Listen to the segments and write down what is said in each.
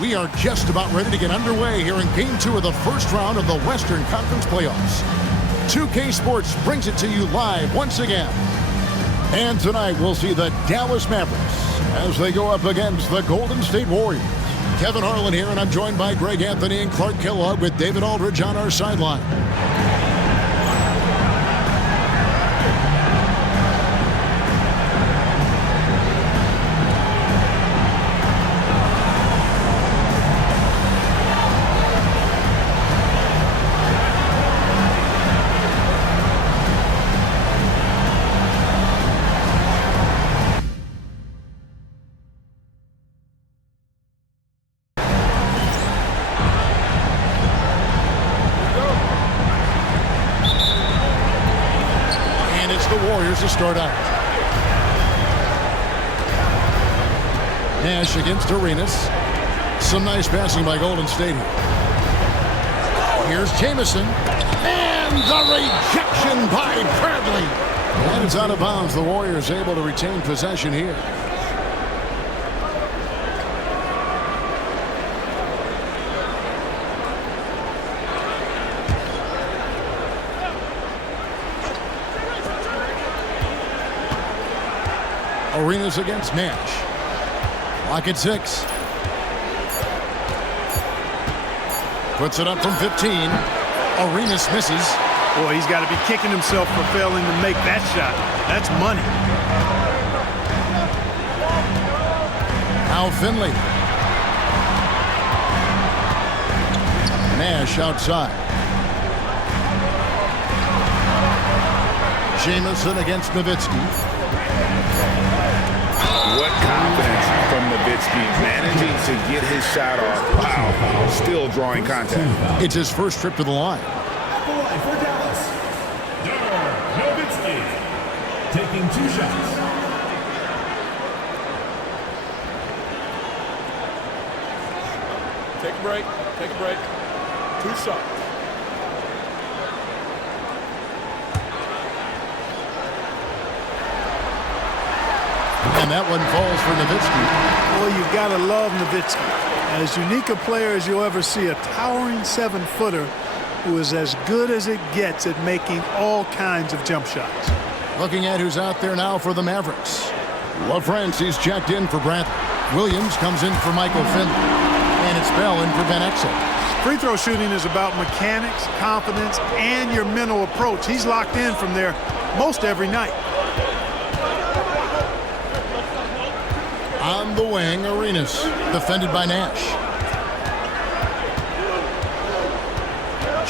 We are just about ready to get underway here in Game 2 of the first round of the Western Conference Playoffs. 2K Sports brings it to you live once again. And tonight we'll see the Dallas Mavericks as they go up against the Golden State Warriors. Kevin Harlan here, and I'm joined by Greg Anthony and Clark Kellogg with David Aldridge on our sideline. To start out. Nash against Arenas. Some nice passing by Golden State. Here's Jamison. And the rejection by Bradley. And it's out of bounds. The Warriors able to retain possession here. Arenas against Nash. Lock at 6. Puts it up from 15. Arenas misses. Boy, he's got to be kicking himself for failing to make that shot. That's money. Now Finley. Nash outside. Jamison against Nowitzki. What confidence from Nowitzki, managing to get his shot off. Wow, still drawing contact. It's his first trip to the line. At the line for Dallas, Nowitzki, taking 2 shots. Take a break, take a break. 2 shots. And that one falls for Nowitzki. Well, you've got to love Nowitzki. As unique a player as you'll ever see, a towering 7-footer who is as good as it gets at making all kinds of jump shots. Looking at who's out there now for the Mavericks. LaFrancis checked in for Bradley. Williams comes in for Michael Finley. And it's Bell in for Van Exel. Free throw shooting is about mechanics, confidence, and your mental approach. He's locked in from there most every night. On the wing, Arenas, defended by Nash.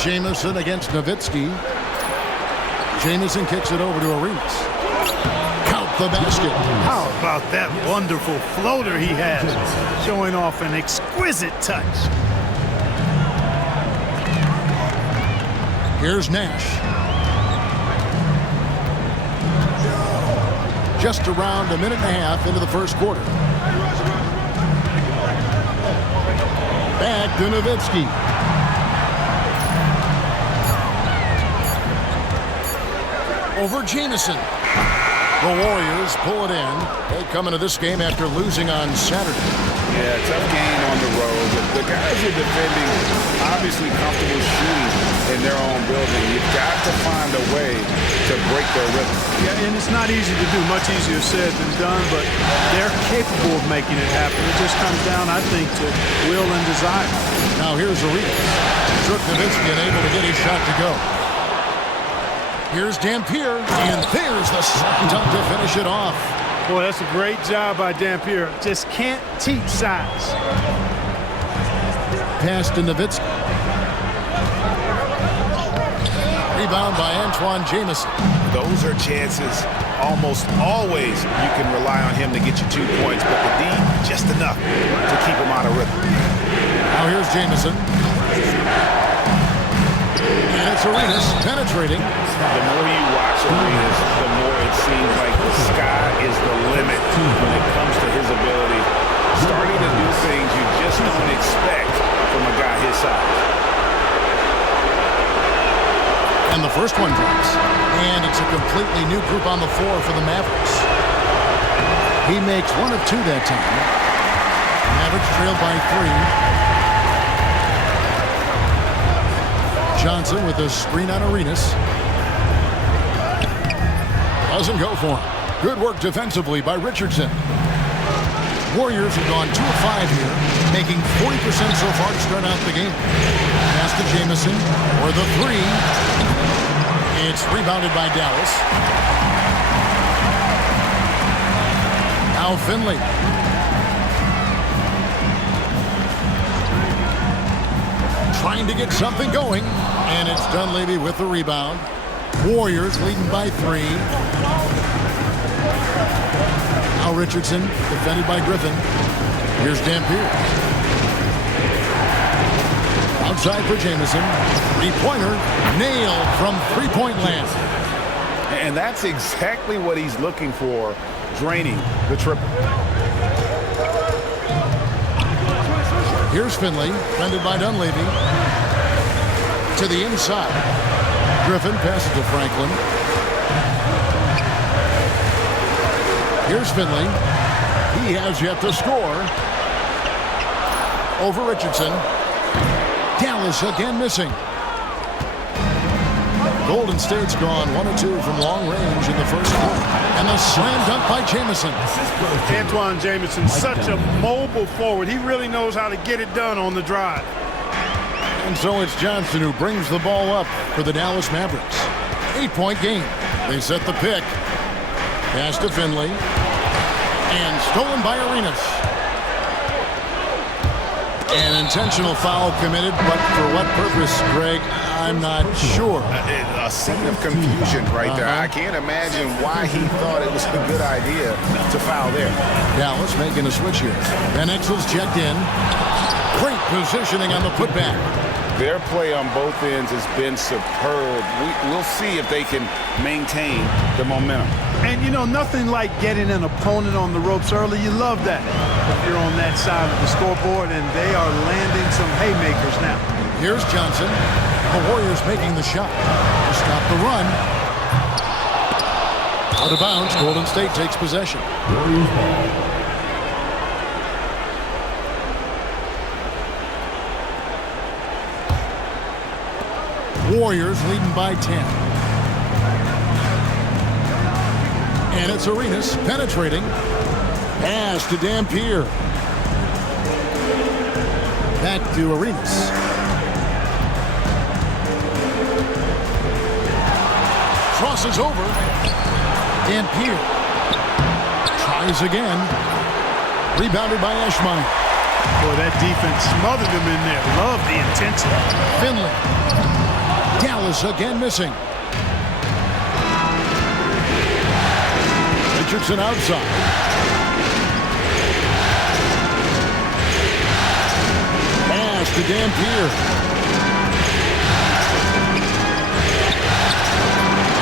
Jamison against Nowitzki. Jamison kicks it over to Arenas. Count the basket. How about that wonderful floater he has, showing off an exquisite touch. Here's Nash. Just around a minute and a half into the first quarter. Back to Nowitzki. Over Jamison. The Warriors pull it in. They come into this game after losing on Saturday. Yeah, tough game on the road. The guys are defending, obviously comfortable shooting in their own building. You've got to find a way to break their rhythm. Yeah, and it's not easy to do. Much easier said than done, but they're capable of making it happen. It just comes down, I think, to will and desire. Now here's Arenas. Took Nowitzki unable to get his shot to go. Here's Dampier, and there's the slam dunk to finish it off. Boy, that's a great job by Dampier. Just can't teach size. Pass to Nowitzki. Rebound by Antoine Jamison. Those are chances almost always you can rely on him to get you 2 points, but the D, just enough to keep him out of rhythm. Now here's Jamison. And it's Arenas penetrating. The more you watch Arenas, the more it seems like the sky is the limit when it comes to his ability. Starting to do things you just don't expect from a guy his size. And the first one drops. And it's a completely new group on the floor for the Mavericks. He makes 1 of 2 that time. And Mavericks trail by 3. Johnson with a screen on Arenas. Doesn't go for him. Good work defensively by Richardson. Warriors have gone 2 of 5 here, making 40% so far to start out the game. Pass to Jamison for the 3. It's rebounded by Dallas. Now Finley. Trying to get something going, and it's Dunleavy with the rebound. Warriors leading by 3. Now Richardson, defended by Griffin. Here's Dampier. Outside for Jamison. Three-pointer nailed from three-point land. And that's exactly what he's looking for, draining the triple. Here's Finley, defended by Dunleavy. To the inside. Griffin passes to Franklin. Here's Finley. He has yet to score. Over Richardson. Dallas again missing. Golden State's gone 1 of 2 from long range in the first quarter. And the slam dunk by Jamison. Antoine Jamison, such a mobile forward. He really knows how to get it done on the drive. And so it's Johnson who brings the ball up for the Dallas Mavericks. 8-point game. They set the pick. Pass to Finley. And stolen by Arenas. An intentional foul committed, but for what purpose, Greg, I'm not sure. A scene of confusion right there. I can't imagine why he thought it was a good idea to foul there. Dallas making a switch here. Van Exel's checked in. Great positioning on the putback. Their play on both ends has been superb. We'll see if they can maintain the momentum. And, you know, nothing like getting an opponent on the ropes early. You love that if you're on that side of the scoreboard, and they are landing some haymakers now. Here's Johnson. The Warriors making the shot to stop the run. Out of bounds. Golden State takes possession. Warriors ball. Warriors leading by 10. And it's Arenas penetrating. Pass to Dampier. Back to Arenas. Crosses over. Dampier. Tries again. Rebounded by Eschmeyer. Boy, that defense smothered him in there. Love the intensity. Finley. Dallas again missing. Richardson outside. Pass to Dampier.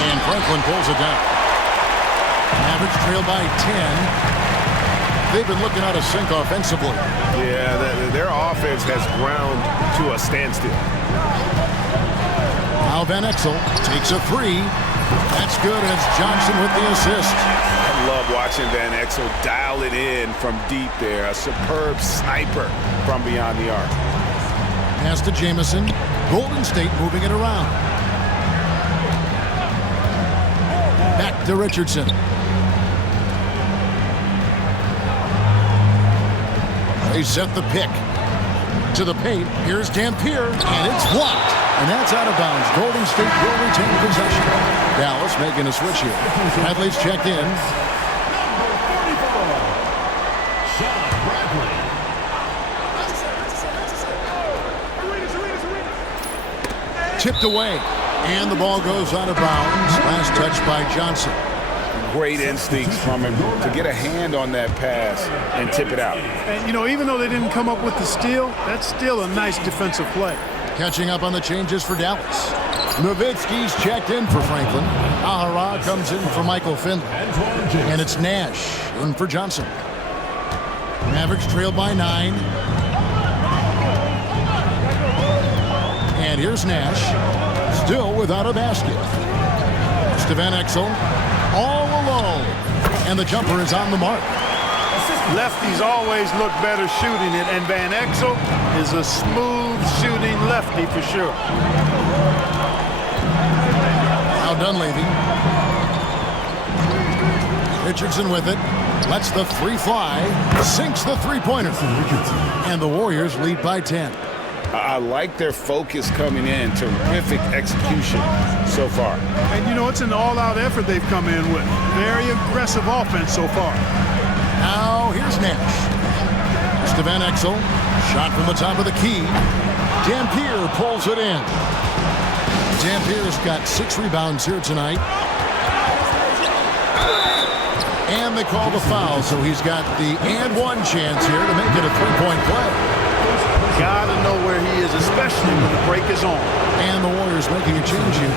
And Franklin pulls it down. Mavericks trail by 10. They've been looking out of sync offensively. Yeah, their offense has ground to a standstill. Now Van Exel takes a 3. That's good, and it's Johnson with the assist. I love watching Van Exel dial it in from deep there. A superb sniper from beyond the arc. Pass to Jamison. Golden State moving it around. Back to Richardson. They set the pick. To the paint. Here's Dampier, and it's blocked. And that's out of bounds. Golden State will retain possession. Dallas making a switch here. Bradley's checked in. Tipped away. And the ball goes out of bounds. Last touch by Johnson. Great instincts from him to get a hand on that pass and tip it out. And, you know, even though they didn't come up with the steal, that's still a nice defensive play. Catching up on the changes for Dallas. Nowitzki's checked in for Franklin. Ahara comes in for Michael Finley. And it's Nash in for Johnson. Mavericks trail by 9. And here's Nash. Still without a basket. It's to Van Exel. All alone. And the jumper is on the mark. Lefties always look better shooting it, and Van Exel is a smooth shooting lefty for sure. Now Dunleavy. Richardson with it. Lets the three fly. Sinks the three-pointer. And the Warriors lead by 10. I like their focus coming in. Terrific execution so far. And, you know, it's an all-out effort they've come in with. Very aggressive offense so far. Now here's Nash. To Van Exel. Shot from the top of the key. Dampier pulls it in. Dampier's got 6 rebounds here tonight. And they call the foul, so he's got the and-one chance here to make it a three-point play. Gotta know where he is, especially when the break is on. And the Warriors making a change here.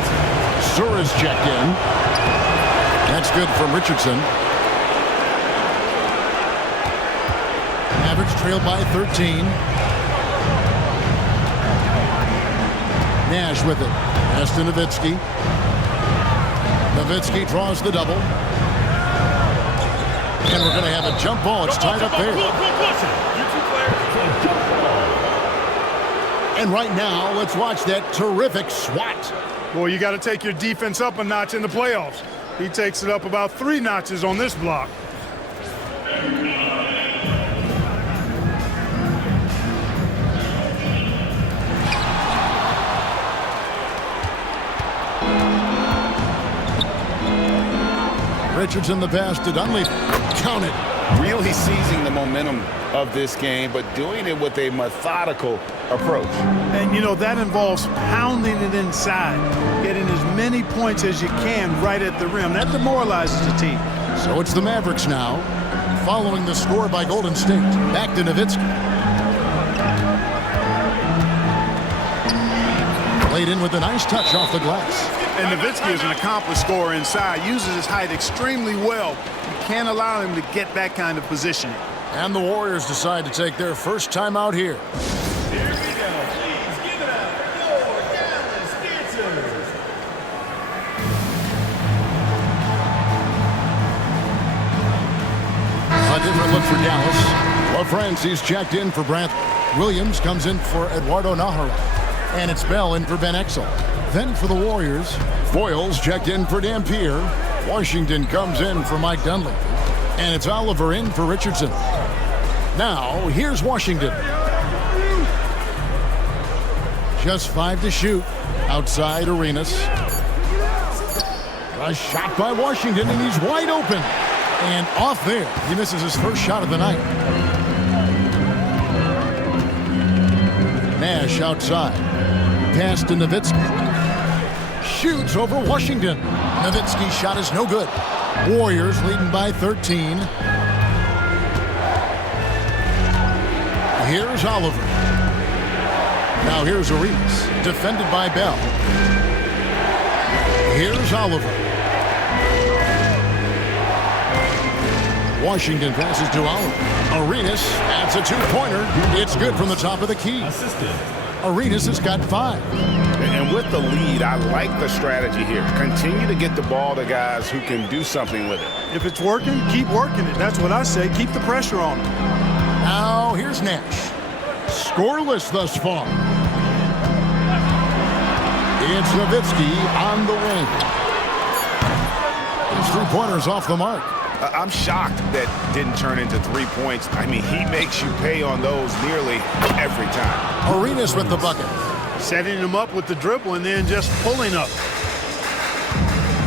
Sura's checked in. That's good from Richardson. Mavericks trailed by 13. Nash with it. Pass to Nowitzki. Nowitzki draws the double. And we're going to have a jump ball. It's tied up there. And right now, let's watch that terrific swat. Boy, you got to take your defense up a notch in the playoffs. He takes it up about 3 notches on this block. Richardson the pass to Dunleavy. Count it. Really seizing the momentum of this game, but doing it with a methodical approach. And, you know, that involves pounding it inside, getting as many points as you can right at the rim. That demoralizes the team. So it's the Mavericks now, following the score by Golden State. Back to Nowitzki. Laid in with a nice touch off the glass. And Nowitzki is an accomplished scorer inside, uses his height extremely well. You can't allow him to get that kind of positioning. And the Warriors decide to take their first time out here. Here we go. Please give it up for Dallas Dancers. A different look for Dallas. LaFrancie's checked in for Brant. Williams comes in for Eduardo Nahara. And it's Bell in for Ben Exel. Then for the Warriors, Foyles checked in for Dampier. Washington comes in for Mike Dunleavy. And it's Oliver in for Richardson. Now, here's Washington. Just 5 to shoot. Outside Arenas. A shot by Washington, and he's wide open. And off there. He misses his first shot of the night. Nash outside. Pass to Nowitzki. Shoots over Washington. Nowitzki's shot is no good. Warriors leading by 13. Here's Oliver. Now here's Arenas. Defended by Bell. Here's Oliver. Washington passes to Oliver. Arenas adds a 2-pointer. It's good from the top of the key. Arenas has got 5. And with the lead, I like the strategy here. Continue to get the ball to guys who can do something with it. If it's working, keep working it. That's what I say. Keep the pressure on him. Now here's Nash. Scoreless thus far. It's Nowitzki on the wing. His 3-pointer's off the mark. I'm shocked that didn't turn into 3 points. I mean, he makes you pay on those nearly every time. Arenas with the bucket. Setting him up with the dribble and then just pulling up.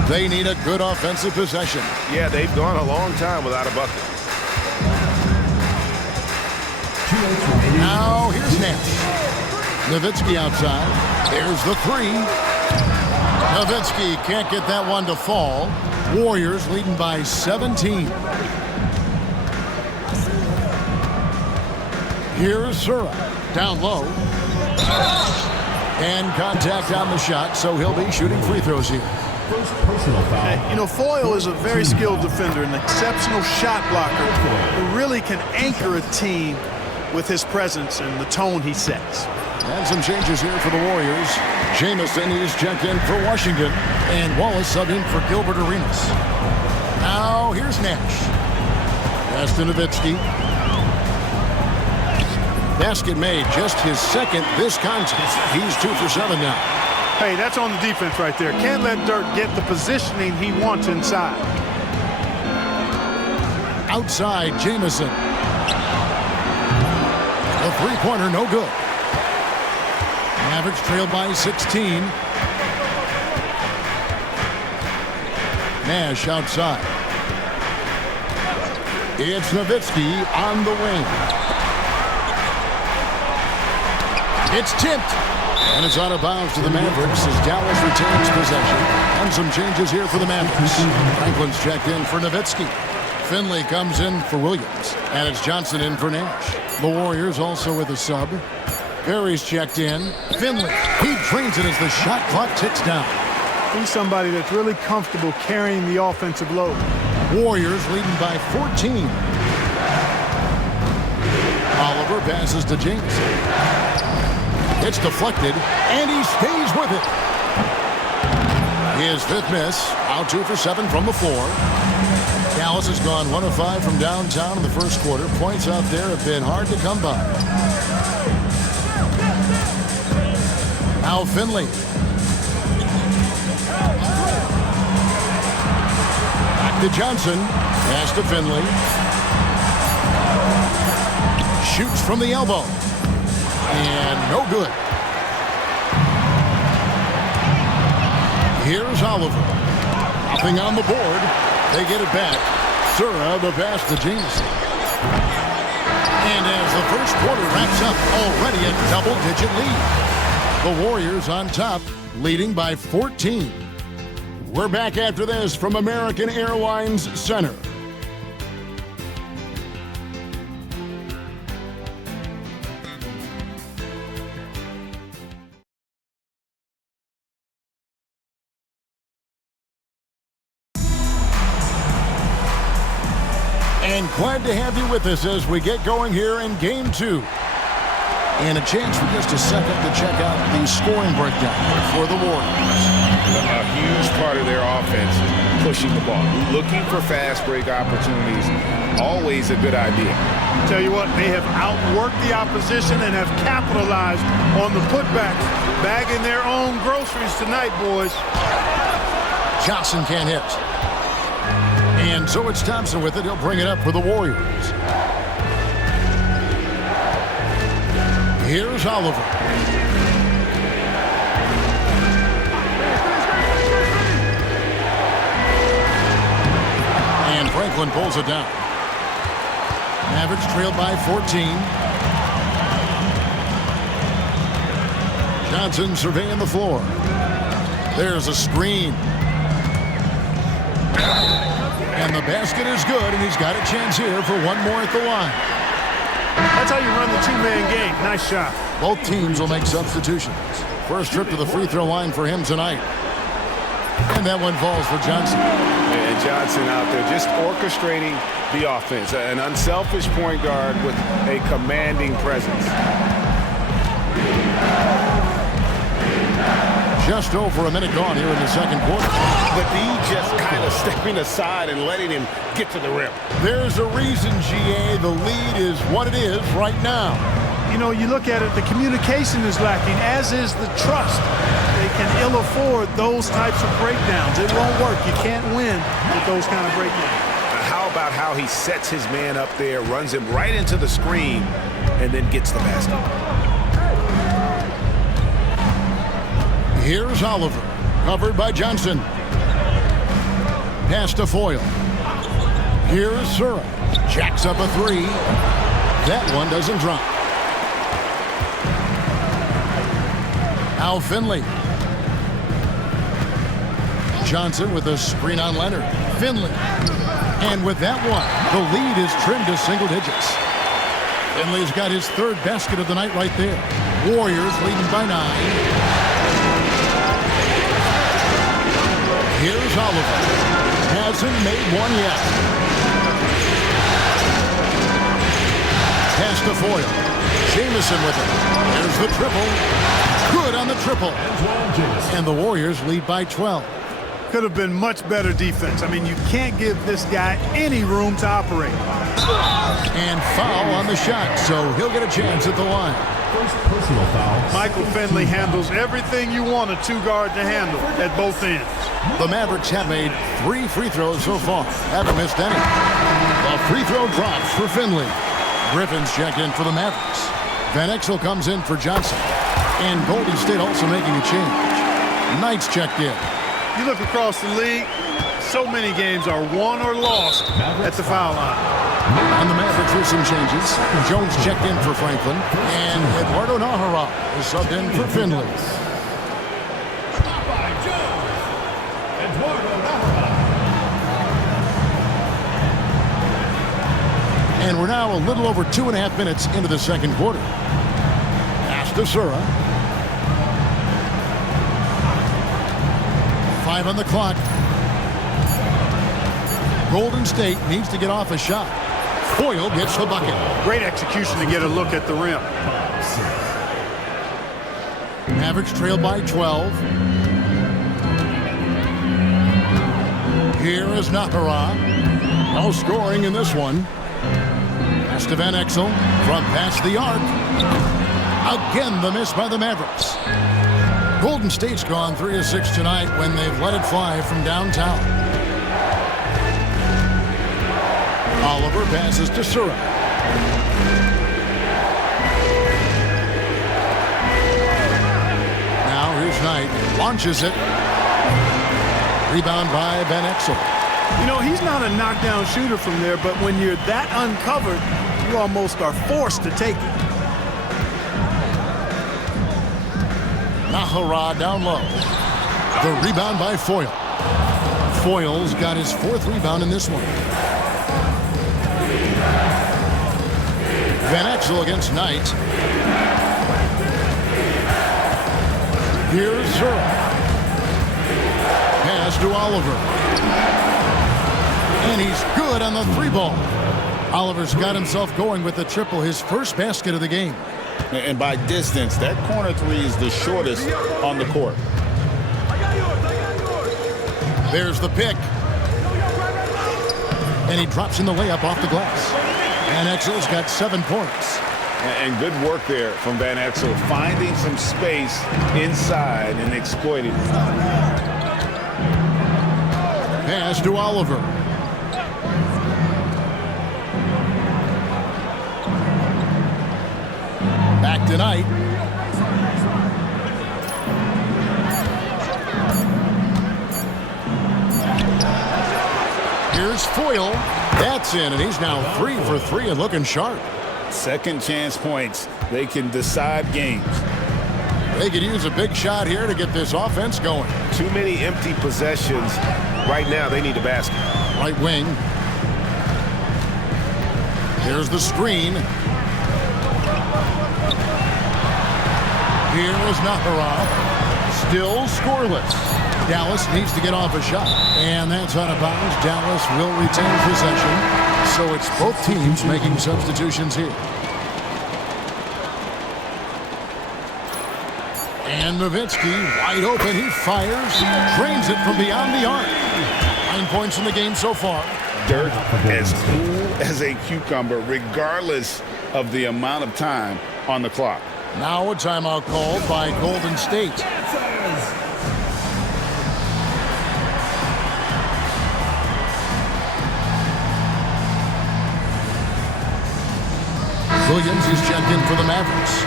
They need a good offensive possession. Yeah, they've gone a long time without a bucket. Now here's Nash. Nowitzki outside. There's the 3. Nowitzki can't get that one to fall. Warriors leading by 17. Here's Sura. Down low. And contact on the shot, so he'll be shooting free throws here. First personal foul. You know, Foyle is a very skilled defender, an exceptional shot blocker who really can anchor a team with his presence and the tone he sets. And some changes here for the Warriors. Jamison is checked in for Washington. And Wallace subbed in for Gilbert Arenas. Now here's Nash. Pass to Nowitzki. Basket made, just his second this contest. He's 2 for 7 now. Hey, that's on the defense right there. Can't let Dirk get the positioning he wants inside. Outside, Jamison. The three-pointer, no good. Mavericks trailed by 16. Nash outside. It's Nowitzki on the wing. It's tipped. And it's out of bounds to the Mavericks as Dallas retains possession. And some changes here for the Mavericks. Franklin's checked in for Nowitzki. Finley comes in for Williams. And it's Johnson in for Nash. The Warriors also with a sub. Perry's checked in. Finley, he drains it as the shot clock ticks down. He's somebody that's really comfortable carrying the offensive load. Warriors leading by 14. Oliver passes to Jameson. It's deflected, and he stays with it. His fifth miss, out 2 for 7 from the floor. Dallas has gone 1 of 5 from downtown in the first quarter. Points out there have been hard to come by. Now Finley. Back to Johnson. Pass to Finley. Shoots from the elbow. And no good. Here's Oliver. Nothing on the board. They get it back. Sura the pass to Jameson. And as the first quarter wraps up, already a double-digit lead. The Warriors on top, leading by 14. We're back after this from American Airlines Center. And glad to have you with us as we get going here in Game 2. And a chance for just a second to check out the scoring breakdown for the Warriors. A huge part of their offense, pushing the ball. Looking for fast break opportunities, always a good idea. Tell you what, they have outworked the opposition and have capitalized on the putbacks, bagging their own groceries tonight, boys. Johnson can't hit. And so it's Thompson with it. He'll bring it up for the Warriors. Here's Oliver. And Franklin pulls it down. Mavericks trailed by 14. Johnson surveying the floor. There's a screen. And the basket is good, and he's got a chance here for one more at the line. That's how you run the two-man game. Nice shot. Both teams will make substitutions. First trip to the free throw line for him tonight. And that one falls for Johnson. And Johnson out there just orchestrating the offense. An unselfish point guard with a commanding presence. Just over a minute gone here in the second quarter. But he just kind of stepping aside and letting him get to the rim. There's a reason, GA, the lead is what it is right now. You know, you look at it, the communication is lacking, as is the trust. They can ill afford those types of breakdowns. It won't work. You can't win with those kind of breakdowns. How about how he sets his man up there, runs him right into the screen, and then gets the basket? Here's Oliver, covered by Johnson. Pass to Foyle. Here's Sura. Jacks up a three. That one doesn't drop. Now Finley. Johnson with a screen on Leonard. Finley. And with that one, the lead is trimmed to single digits. Finley's got his third basket of the night right there. Warriors leading by 9. Here's Oliver. Hasn't made one yet. Pass to Foyle. Jamison with it. There's the triple. Good on the triple. And the Warriors lead by 12. Could have been much better defense. I mean, you can't give this guy any room to operate. And foul on the shot, so he'll get a chance at the line. First personal foul. Michael Finley handles everything you want a two-guard to handle at both ends. The Mavericks have made 3 free throws so far. Haven't missed any. The free throw drops for Finley. Griffin's checked in for the Mavericks. Van Exel comes in for Johnson. And Golden State also making a change. Knight's checked in. You look across the league, so many games are won or lost at the foul line. And the Mavericks with some changes. Jones checked in for Franklin. And Eduardo Nahara is subbed in for Finley. And we're now a little over 2.5 minutes into the second quarter. Pass to Sura. 5 on the clock. Golden State needs to get off a shot. Foyle gets the bucket. Great execution to get a look at the rim. Mavericks trail by 12. Here is Nahara. No scoring in this one. Pass to Van Exel from past the arc. Again, the miss by the Mavericks. Golden State's gone 3 of 6 tonight when they've let it fly from downtown. Oliver passes to Sura. Now here's Knight. Launches it. Rebound by Van Exel. You know, he's not a knockdown shooter from there, but when you're that uncovered, you almost are forced to take it. Nahara down low. The rebound by Foyle. Foyle's got his 4th rebound in this one. Van Exel against Knight. Here's Sura. Pass to Oliver. And he's good on the 3-ball. Oliver's got himself going with the triple, his first basket of the game. And by distance, that corner 3 is the shortest on the court. There's the pick. And he drops in the layup off the glass. Van Exel's got 7 points. And good work there from Van Exel, finding some space inside and exploiting it. Pass to Oliver. Back tonight. Here's Foyle. That's in, and he's now 3 for 3 and looking sharp. Second chance points. They can decide games. They could use a big shot here to get this offense going. Too many empty possessions. Right now, they need a basket. Right wing. Here's the screen. Here is Nahara. Still scoreless. Dallas needs to get off a shot. And that's out of bounds. Dallas will retain possession. So it's both teams making substitutions here. And Nowitzki wide open. He fires. Drains it from beyond the arc. 9 points in the game so far. Dirk as cool as a cucumber, regardless of the amount of time on the clock. Now a timeout called by Golden State. Williams is checked in for the Mavericks.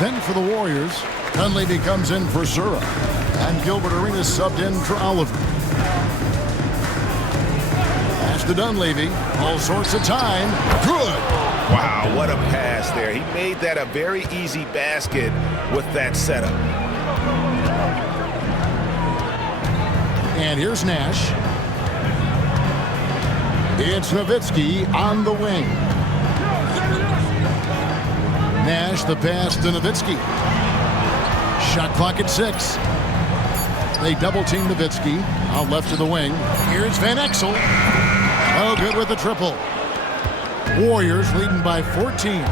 Then for the Warriors, Dunleavy comes in for Sura. And Gilbert Arenas subbed in for Oliver. Pass to Dunleavy. All sorts of time. Good. Wow, what a pass there. He made that a very easy basket with that setup. And here's Nash. It's Nowitzki on the wing. Nash, the pass to Nowitzki. Shot clock at 6. They double-team Nowitzki. Out left to the wing. Here's Van Exel. Oh, good with the triple. Warriors leading by 14.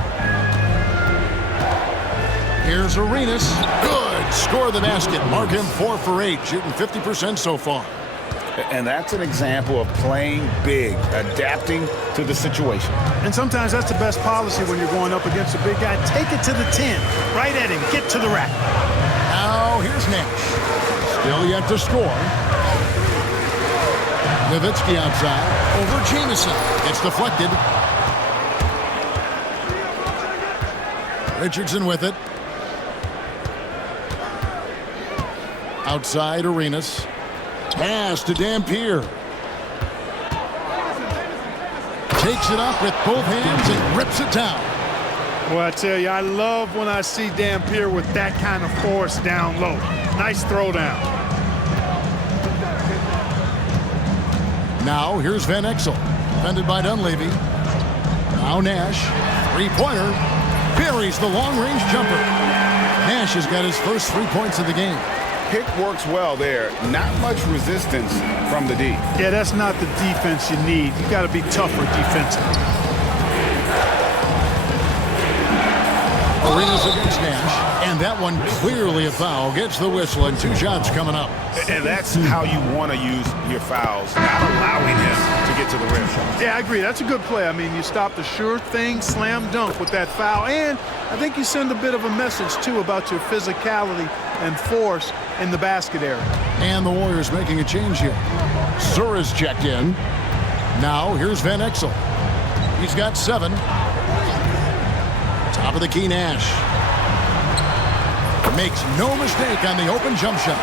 Here's Arenas. Good. Score the basket. Mark him 4 for 8, shooting 50% so far. And that's an example of playing big, adapting to the situation. And sometimes that's the best policy when you're going up against a big guy. Take it to the 10, right at him, get to the rack. Now here's Nash. Still yet to score. Nowitzki outside, over Jamison. It's deflected. Richardson with it. Outside Arenas. Pass to Dampier. Takes it up with both hands and rips it down. Well, I tell you, I love when I see Dampier with that kind of force down low. Nice throw down. Now here's Van Exel. Defended by Dunleavy. Now Nash. Three-pointer. Buries the long-range jumper. Nash has got his first 3 points of the game. Pick works well there. Not much resistance from the D. Yeah, that's not the defense you need. You got to be tougher defensively. Arenas against Nash, and that one clearly a foul. Gets the whistle, and 2 shots coming up. And that's how you want to use your fouls, not allowing him to get to the rim. Yeah, I agree. That's a good play. I mean, you stop the sure thing, slam dunk with that foul, and I think you send a bit of a message, too, about your physicality and force in the basket area. And the Warriors making a change here. Sura's checked in. Now here's Van Exel. He's got 7. Top of the key, Nash. Makes no mistake on the open jump shot.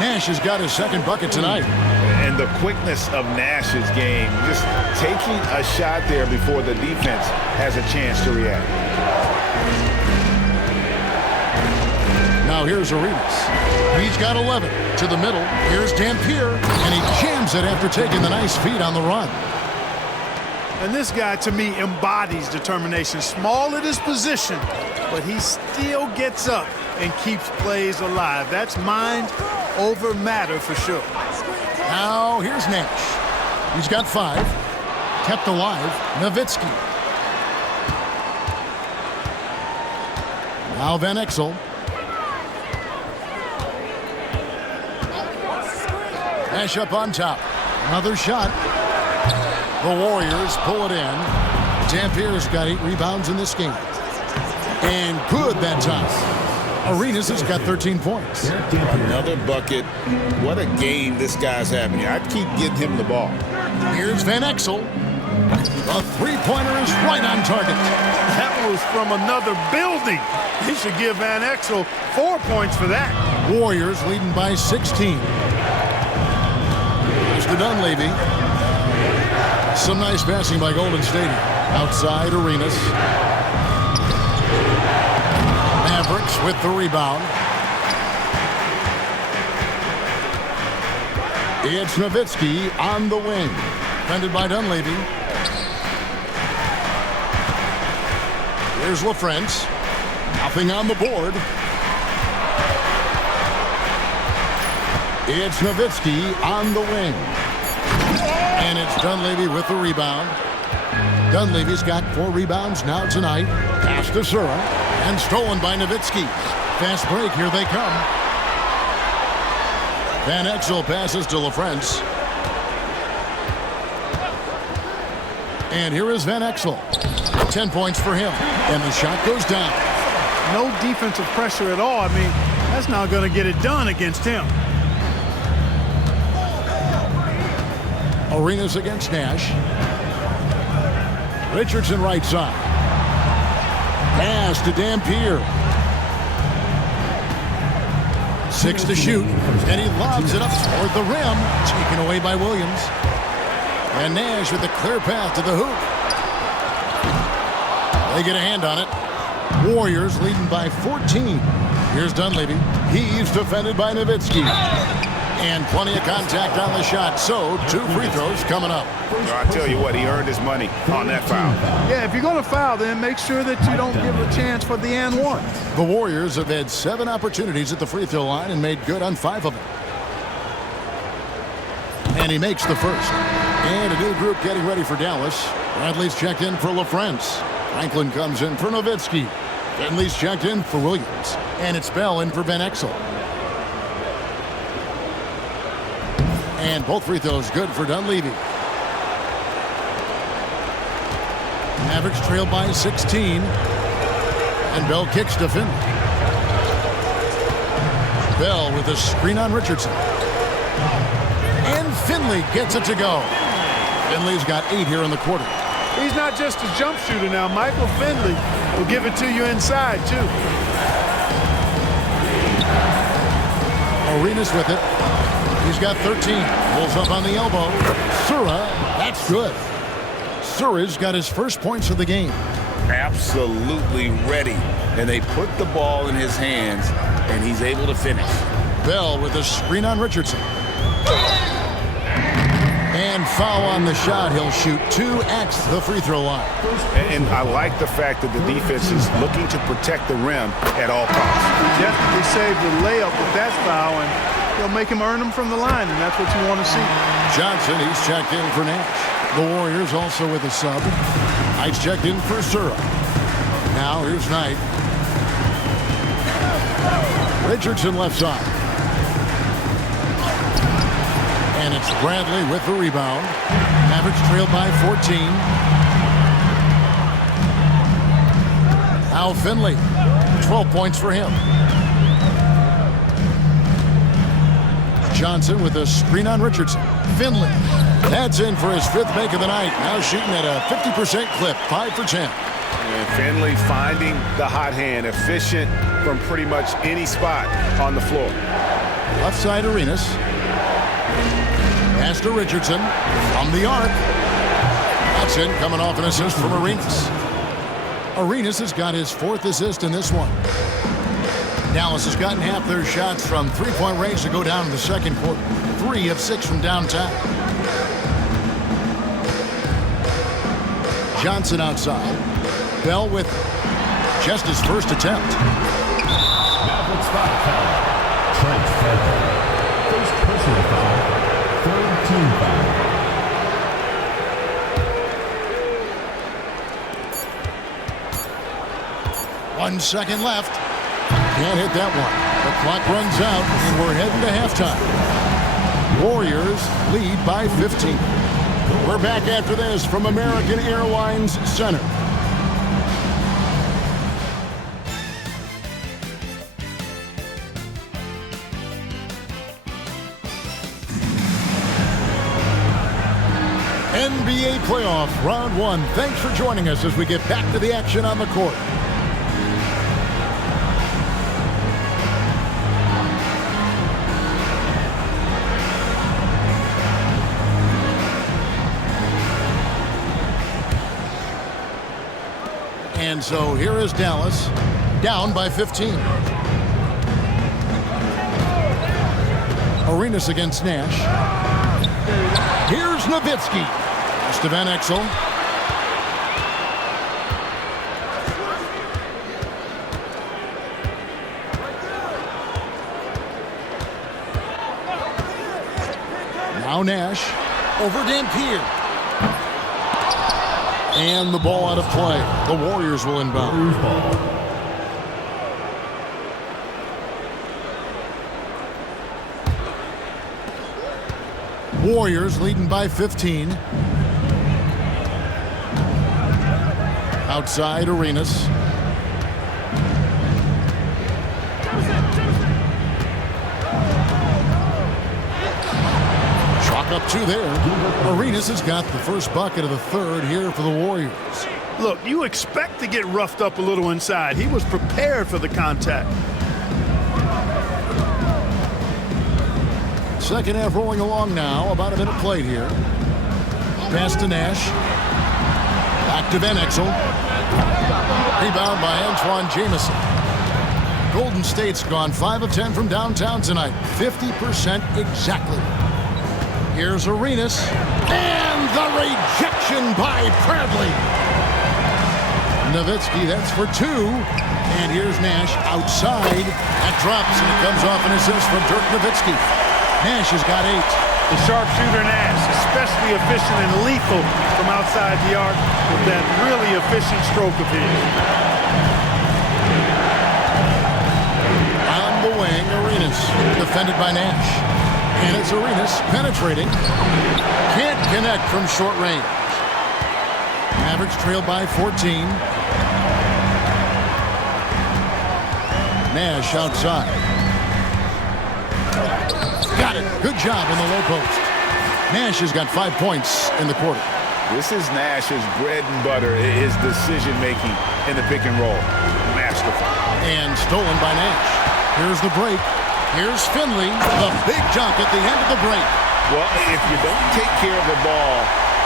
Nash has got his second bucket tonight. And the quickness of Nash's game, just taking a shot there before the defense has a chance to react. Now here's Arenas. He's got 11 to the middle. Here's Dampier, and he jams it after taking the nice feed on the run. And this guy, to me, embodies determination. Small at his position, but he still gets up and keeps plays alive. That's mind over matter for sure. Now here's Nash. He's got 5. Kept alive, Nowitzki. Now Van Exel. Nash up on top. Another shot. The Warriors pull it in. Dampier's got 8 rebounds in this game. And good that time. Arenas has got 13 points. Another bucket. What a game this guy's having here. I keep getting him the ball. Here's Van Exel. The three-pointer is right on target. That was from another building. He should give Van Exel 4 points for that. Warriors leading by 16. Here's to Dunleavy. Some nice passing by Golden State. Outside Arenas. Mavericks with the rebound. It's Nowitzki on the wing. Defended by Dunleavy. Here's LaFrance. Nothing on the board. It's Nowitzki on the wing. And it's Dunleavy with the rebound. Dunleavy's got 4 rebounds now tonight. Pass to Sura. And stolen by Nowitzki. Fast break, here they come. Van Exel passes to LaFrance. And here is Van Exel. 10 points for him. And the shot goes down. No defensive pressure at all. I mean, that's not going to get it done against him. Arenas against Nash. Richardson right side. Pass to Dampier. 6 to shoot. And he lobs it up toward the rim. Taken away by Williams. And Nash with a clear path to the hoop. They get a hand on it. Warriors leading by 14. Here's Dunleavy. He's defended by Nowitzki. And plenty of contact on the shot. So 2 free throws coming up. I tell you what, he earned his money on that foul. Yeah, if you're going to foul, then make sure that you don't give a chance for the and one. The Warriors have had 7 opportunities at the free throw line and made good on 5 of them. And he makes the first. And a new group getting ready for Dallas. Bradley's checked in for LaFrance. Franklin comes in for Nowitzki. Finley's checked in for Williams. And it's Bell in for Van Exel. And both free throws good for Dunleavy. Mavericks trail by 16. And Bell kicks to Finley. Bell with a screen on Richardson. And Finley gets it to go. Finley's got 8 here in the quarter. He's not just a jump shooter now. Michael Finley will give it to you inside, too. Arenas with it. He's got 13. Pulls up on the elbow. Sura, that's good. Sura's got his first points of the game. Absolutely ready. And they put the ball in his hands, and he's able to finish. Bell with a screen on Richardson. And foul on the shot. He'll shoot 2x the free throw line. And I like the fact that the defense is looking to protect the rim at all costs. Definitely saved the layup with that foul, and he'll make him earn them from the line, and that's what you want to see. Johnson, he's checked in for Nash. The Warriors also with a sub. Knight's checked in for Sura. Now here's Knight. Richardson left side. And it's Bradley with the rebound. Mavericks trail by 14. Now Finley. 12 points for him. Johnson with a screen on Richardson. Finley. That's in for his 5th make of the night. Now shooting at a 50% clip. 5 for 10. And Finley finding the hot hand. Efficient from pretty much any spot on the floor. Left side Arenas. Pass to Richardson from the arc. That's in, coming off an assist from Arenas. Arenas has got his 4th assist in this one. Dallas has gotten half their shots from three-point range to go down in the second quarter. 3 of 6 from downtown. Johnson outside. Bell with just his first attempt. Mavericks foul. Trent Feather. First personal foul. 3rd team foul. One second left. Can't hit that one. The clock runs out, and we're heading to halftime. Warriors lead by 15. We're back after this from American Airlines Center. NBA playoff round 1. Thanks for joining us as we get back to the action on the court. And so here is Dallas, down by 15. Arenas against Nash. Here's Nowitzki. To Van Exel. Now Nash over Dampier. And the ball out of play. The Warriors will inbound. Warriors leading by 15. Outside Arenas. Chalk up 2 there. Arenas has got the first bucket of the 3rd here for the Warriors. Look, you expect to get roughed up a little inside. He was prepared for the contact. Second half rolling along now. About a minute played here. Pass to Nash. Back to Van Exel. Rebound by Antoine Jamison. Golden State's gone 5 of 10 from downtown tonight. 50% exactly. Here's Arenas. And the rejection by Bradley. Nowitzki, that's for 2. And here's Nash outside. That drops, and it comes off an assist from Dirk Nowitzki. Nash has got 8. The sharpshooter Nash, especially efficient and lethal from outside the arc with that really efficient stroke of his. On the wing, Arenas, defended by Nash. And it's Arenas penetrating. Can't connect from short range. Mavericks trail by 14. Nash outside. Got it. Good job in the low post. Nash has got 5 points in the quarter. This is Nash's bread and butter, his decision-making in the pick and roll. Masterful. And stolen by Nash. Here's the break. Here's Finley. The big dunk at the end of the break. Well, if you don't take care of the ball,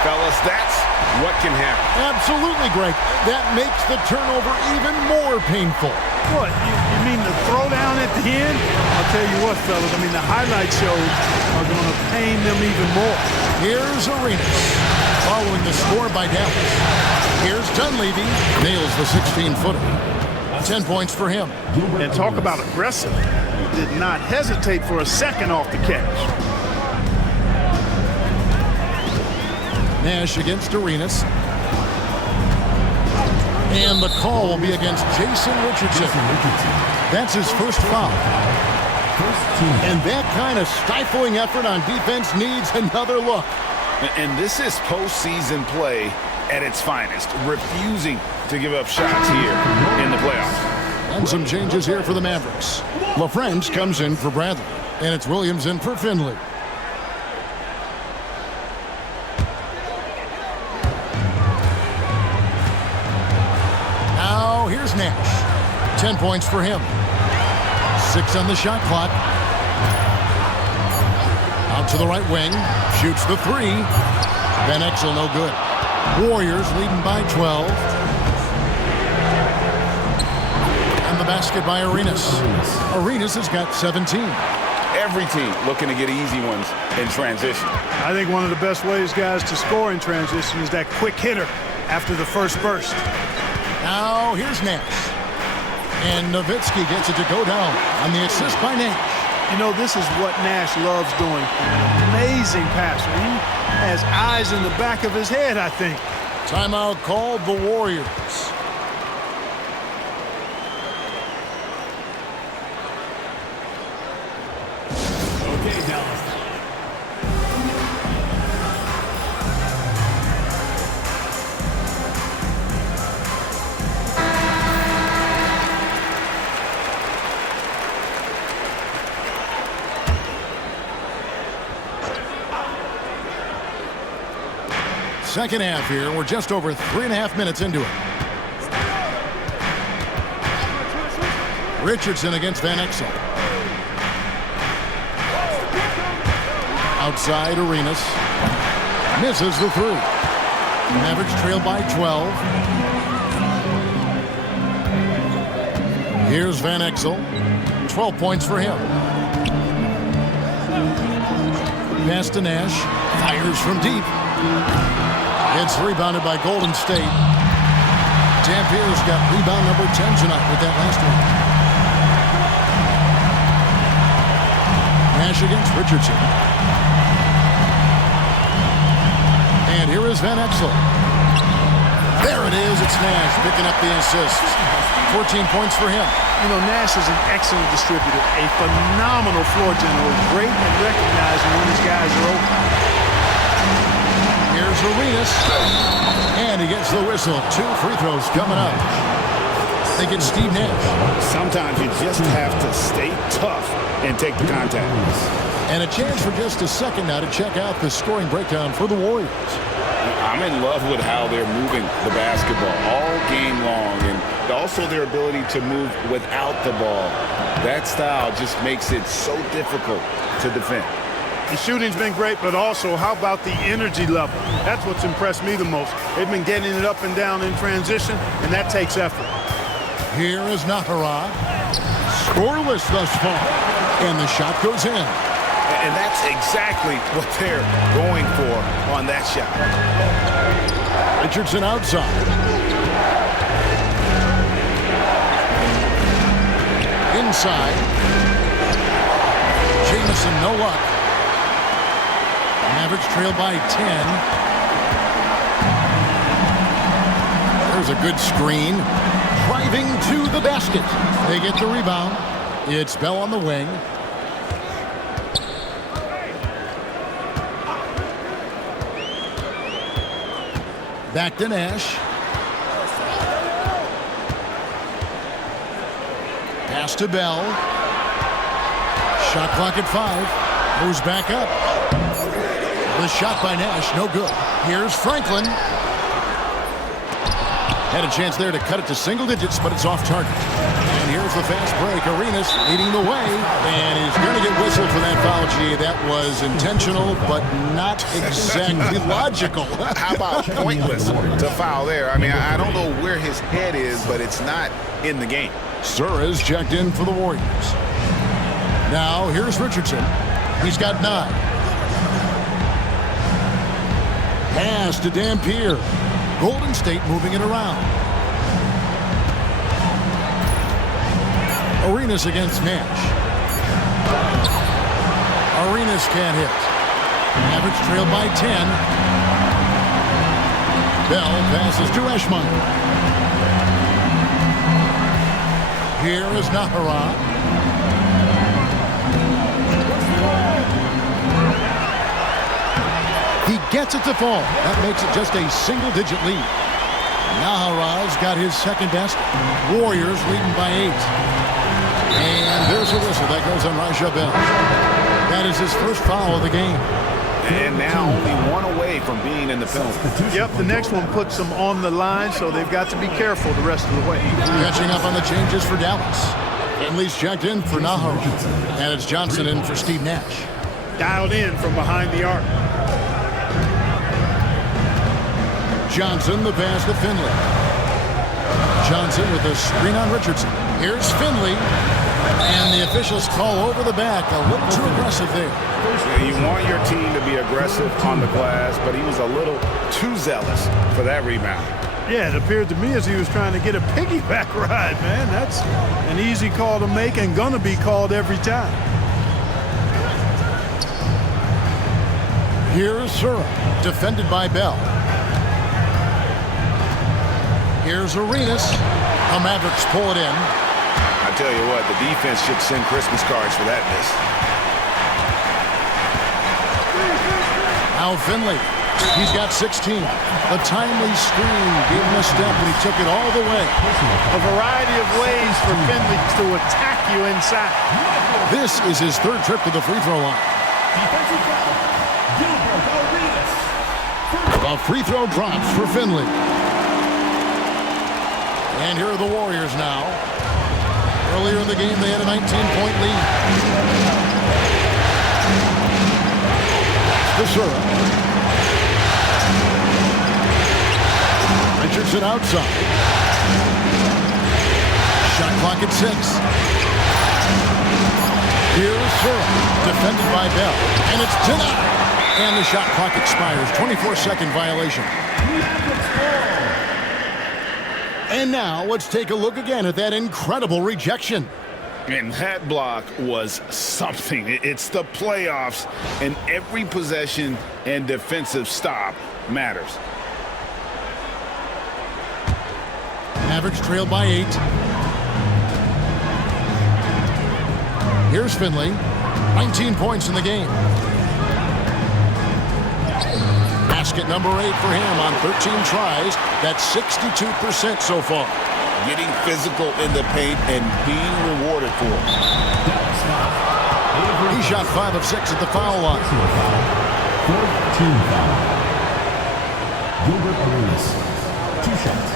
fellas, that's what can happen. Absolutely, Greg. That makes the turnover even more painful. What? You mean the throwdown at the end? I'll tell you what, fellas. I mean, the highlight shows are going to pain them even more. Here's Arenas. Following the score by Dallas. Here's Dunleavy. Nails the 16-footer. 10 points for him. And talk about aggressive. He did not hesitate for a second off the catch. Nash against Arenas. And the call will be against Jason Richardson. That's his first foul. And that kind of stifling effort on defense needs another look. And this is postseason play at its finest, refusing to give up shots here in the playoffs. And some changes here for the Mavericks. LaFrentz comes in for Bradley, and it's Williams in for Finley. Now here's Nash. 10 points for him. 6 on the shot clock. Out to the right wing. Shoots the 3. Van Exel no good. Warriors leading by 12. And the basket by Arenas. Arenas has got 17. Every team looking to get easy ones in transition. I think one of the best ways, guys, to score in transition is that quick hitter after the first burst. Now here's Nash. And Nowitzki gets it to go down on the assist by Nash. You know, this is what Nash loves doing. An amazing passer. He has eyes in the back of his head, I think. Timeout called the Warriors. Okay, Dallas. Second half here. We're just over 3.5 minutes into it. Richardson against Van Exel. Outside Arenas. Misses the 3. Mavericks trail by 12. Here's Van Exel. 12 points for him. Pass to Nash. Fires from deep. It's rebounded by Golden State. Dampier's got rebound number 10 tonight with that last one. Nash against Richardson. And here is Van Exel. There it is. It's Nash picking up the assist. 14 points for him. You know, Nash is an excellent distributor, a phenomenal floor general, great at recognizing when his guys are open. Here's Arenas. And he gets the whistle. 2 free throws coming up. They get Steve Nash. Sometimes you just have to stay tough and take the contact. And a chance for just a second now to check out the scoring breakdown for the Warriors. I'm in love with how they're moving the basketball all game long, and also their ability to move without the ball. That style just makes it so difficult to defend. The shooting's been great, but also how about the energy level? That's what's impressed me the most. They've been getting it up and down in transition, and that takes effort. Here is Nahara. Scoreless thus far. And the shot goes in. And that's exactly what they're going for on that shot. Richardson outside. Inside. Jamison, no luck. Mavericks trail by 10. There's a good screen. Driving to the basket. They get the rebound. It's Bell on the wing. Back to Nash. Pass to Bell. Shot clock at 5. Moves back up. The shot by Nash, no good. Here's Franklin. Had a chance there to cut it to single digits, but it's off target. And here's the fast break. Arenas leading the way. And he's going to get whistled for that foul. Gee, that was intentional, but not exactly logical. How about pointless to foul there? I mean, I don't know where his head is, but it's not in the game. Sura's checked in for the Warriors. Now, here's Richardson. He's got 9. Pass to Dampier. Golden State moving it around. Arenas against Nash. Arenas can't hit. Mavericks trail by 10. Bell passes to Eschmeyer. Here is Nahara. He gets it to fall. That makes it just a single-digit lead. Nahara's got his second basket. Warriors leading by 8. And there's a whistle. That goes on Raja Bell. That is his first foul of the game. And now only 1 away from being in the penalty. Yep, the next one puts them on the line, so they've got to be careful the rest of the way. Catching up on the changes for Dallas. Finley's checked in for Nahara. And it's Johnson in for Steve Nash. Dialed in from behind the arc. Johnson, the pass to Finley. Johnson with a screen on Richardson. Here's Finley. And the officials call over the back. A little too aggressive there. Yeah, you want your team to be aggressive on the glass, but he was a little too zealous for that rebound. Yeah, it appeared to me as he was trying to get a piggyback ride, man. That's an easy call to make and gonna be called every time. Here's Sura, defended by Bell. Here's Arenas. The Mavericks pull it in. I tell you what, the defense should send Christmas cards for that miss. Now Finley. He's got 16. A timely screen gave him a step, and he took it all the way. A variety of ways for Finley to attack you inside. This is his 3rd trip to the free throw line. The free throw drops for Finley. And here are the Warriors now. Earlier in the game, they had a 19-point lead. Sura. Richardson outside. Shot clock at 6. Here's Sura, defended by Bell. And it's denied. And the shot clock expires. 24-second violation. And now let's take a look again at that incredible rejection. And that block was something. It's the playoffs, and every possession and defensive stop matters. Mavericks trail by 8. Here's Finley. 19 points in the game. Basket number 8 for him on 13 tries. That's 62% so far. Getting physical in the paint and being rewarded for it. He shot 5 of 6 at the foul line. 14 foul. Gilbert Arenas, 2 shots.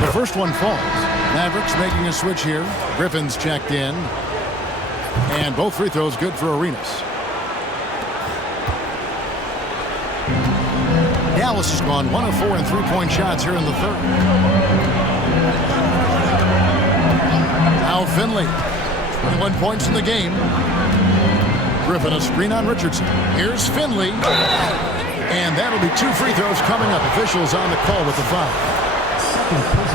The first one falls. Mavericks making a switch here. Griffin's checked in. And both free throws good for Arenas. Dallas has gone 1 of 4 in three-point shots here in the third. Now Finley, 21 points in the game. Griffin a screen on Richardson. Here's Finley. And that'll be 2 free throws coming up. Officials on the call with the foul.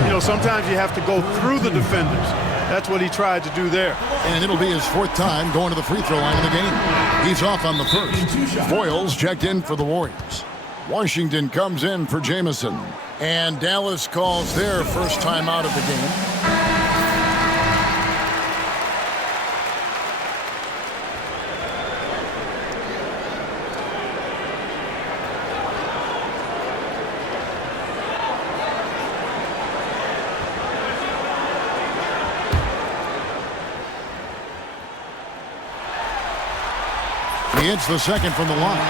You know, sometimes you have to go through the defenders. That's what he tried to do there. And it'll be his 4th time going to the free throw line of the game. He's off on the first. Foyles checked in for the Warriors. Washington comes in for Jamison. And Dallas calls their first time out of the game. He hits the second from the line.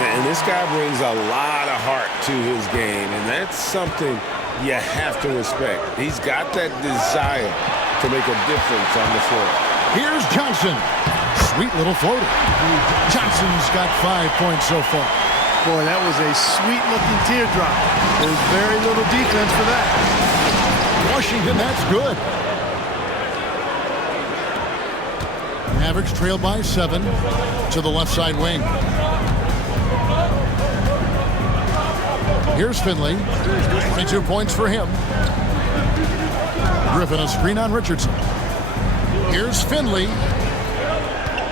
And this guy brings a lot of heart to his game, and that's something you have to respect. He's got that desire to make a difference on the floor. Here's Johnson. Sweet little floater. Johnson's got 5 points so far. Boy, that was a sweet-looking teardrop. There's very little defense for that. Washington, that's good. Mavericks trail by 7 to the left side wing. Here's Finley. 22 points for him. Griffin a screen on Richardson. Here's Finley.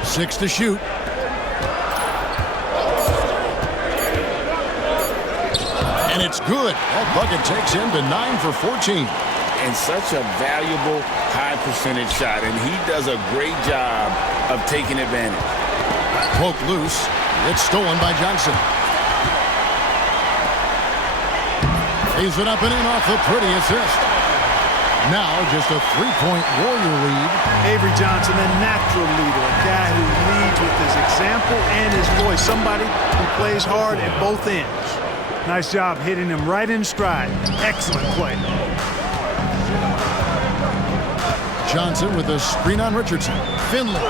6 to shoot. And it's good. That bucket takes him to 9 for 14. And such a valuable high percentage shot, and he does a great job of taking advantage. Poke loose. It's stolen by Johnson. Lays it up and in off the pretty assist. Now just a 3-point Warrior lead. Avery Johnson, a natural leader, a guy who leads with his example and his voice. Somebody who plays hard at both ends. Nice job hitting him right in stride. Excellent play. Johnson with a screen on Richardson. Finley.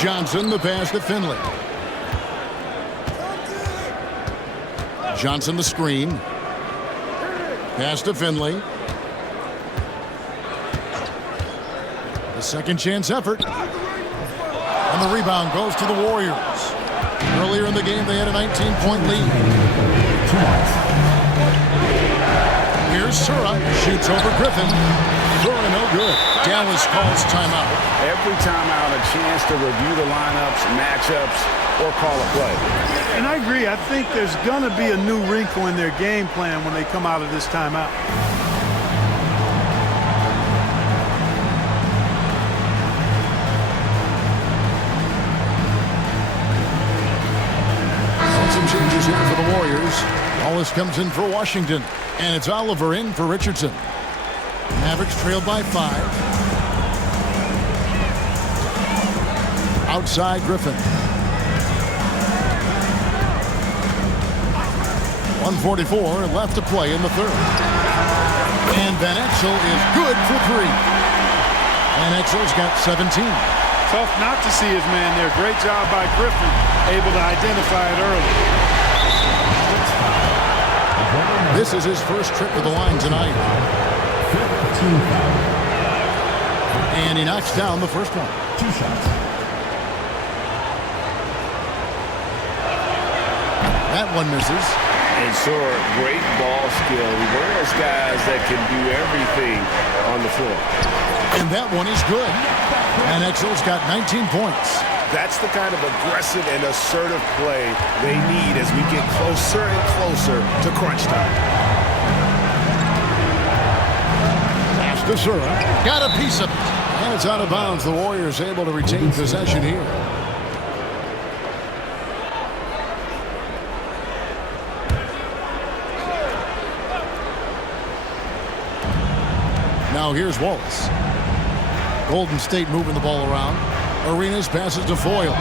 Johnson the pass to Finley. Johnson the screen. Pass to Finley. The second chance effort. And the rebound goes to the Warriors. Earlier in the game they had a 19-point lead. Here's Sura. Shoots over Griffin. Sura no good. Dallas calls timeout. Every timeout a chance to review the lineups, matchups, or call a play. And I agree. I think there's going to be a new wrinkle in their game plan when they come out of this timeout. Some changes here for the Warriors. Wallace comes in for Washington. And it's Oliver in for Richardson. Mavericks trailed by 5. Outside Griffin. 1:44 left to play in the third. And Van Exel is good for 3. Van Exel's got 17. Tough not to see his man there. Great job by Griffin, able to identify it early. This is his first trip to the line tonight. And he knocks down the first one. 2 shots. That one misses. And Sura, great ball skill. One of those guys that can do everything on the floor. And that one is good. And Exel's got 19 points. That's the kind of aggressive and assertive play they need as we get closer and closer to crunch time. Pass to Sura. Got a piece of it. And it's out of bounds. The Warriors able to retain possession here. Now here's Wallace. Golden State moving the ball around. Arenas passes to Foyle.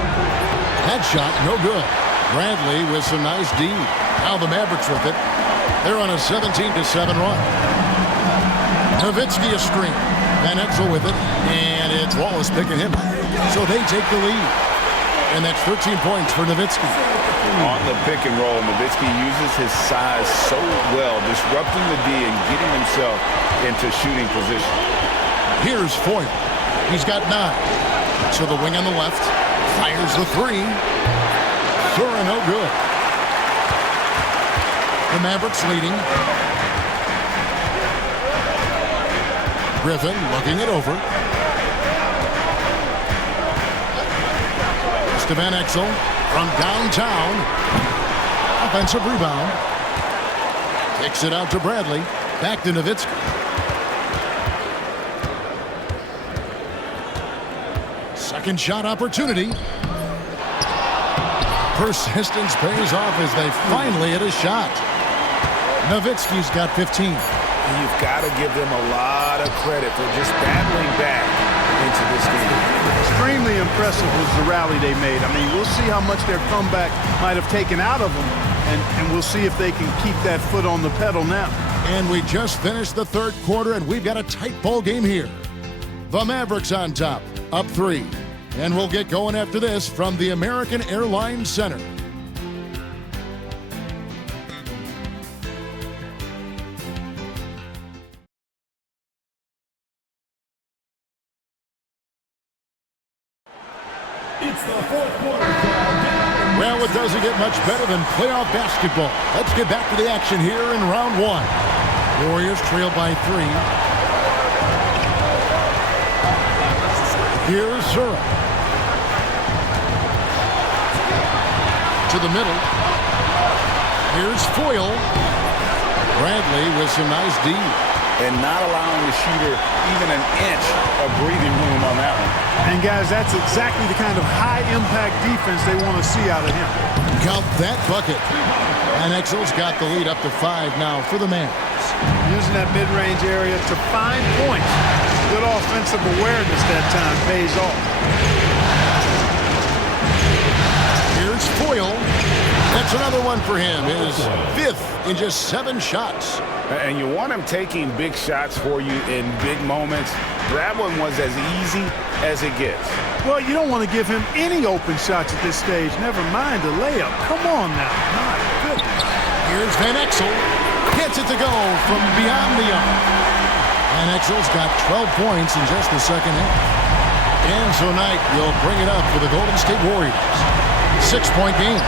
That shot, no good. Bradley with some nice D. Now the Mavericks with it. They're on a 17-7 run. Nowitzki a screen. Van Exel with it. And it's Wallace picking him up. So they take the lead. And that's 13 points for Nowitzki. On the pick and roll, Nowitzki uses his size so well, disrupting the D and getting himself into shooting position. Here's Foyle. He's got 9. To the wing on the left. Fires the 3. Sura no good. The Mavericks leading. Griffin looking it over. To Van Exel from downtown. Offensive rebound. Kicks it out to Bradley. Back to Nowitzki. Second shot opportunity. Persistence pays off as they finally hit a shot. Nowitzki's got 15. And you've got to give them a lot of credit for just battling back into this game. Extremely impressive was the rally they made. I mean, we'll see how much their comeback might have taken out of them, and we'll see if they can keep that foot on the pedal now. And we just finished the third quarter, and we've got a tight ball game here. The Mavericks on top, up 3. And we'll get going after this from the American Airlines Center. It's the fourth quarter. Well, it doesn't get much better than playoff basketball. Let's get back to the action here in round 1. Warriors trail by 3. Here's Zura. To the middle. Here's Foyle. Bradley with some nice D. And not allowing the shooter even an inch of breathing room on that one. And guys, that's exactly the kind of high-impact defense they want to see out of him. Count that bucket. And Exel's got the lead up to 5 now for the Mavs. Using that mid-range area to find points. Good offensive awareness that time pays off. Here's Foyle. That's another one for him. His 5th in just 7 shots. And you want him taking big shots for you in big moments. That one was as easy as it gets. Well, you don't want to give him any open shots at this stage. Never mind a layup. Come on now. My goodness. Here's Van Exel. Gets it to go from beyond the arc. Van Exel's got 12 points in just the second half. And so Knight will bring it up for the Golden State Warriors. 6-point game.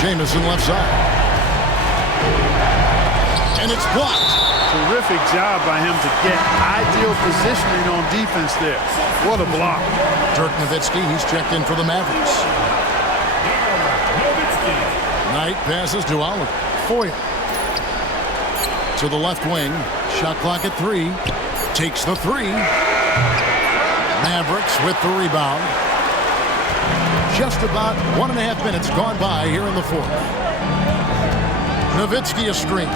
Jamison left side. And it's blocked. Terrific job by him to get ideal positioning on defense there. What a block. Dirk Nowitzki, he's checked in for the Mavericks. Knight passes to Oliver. Foyle. To the left wing. Shot clock at 3. Takes the 3. Mavericks with the rebound. Just about 1.5 minutes gone by here in the 4th. Nowitzki a screen.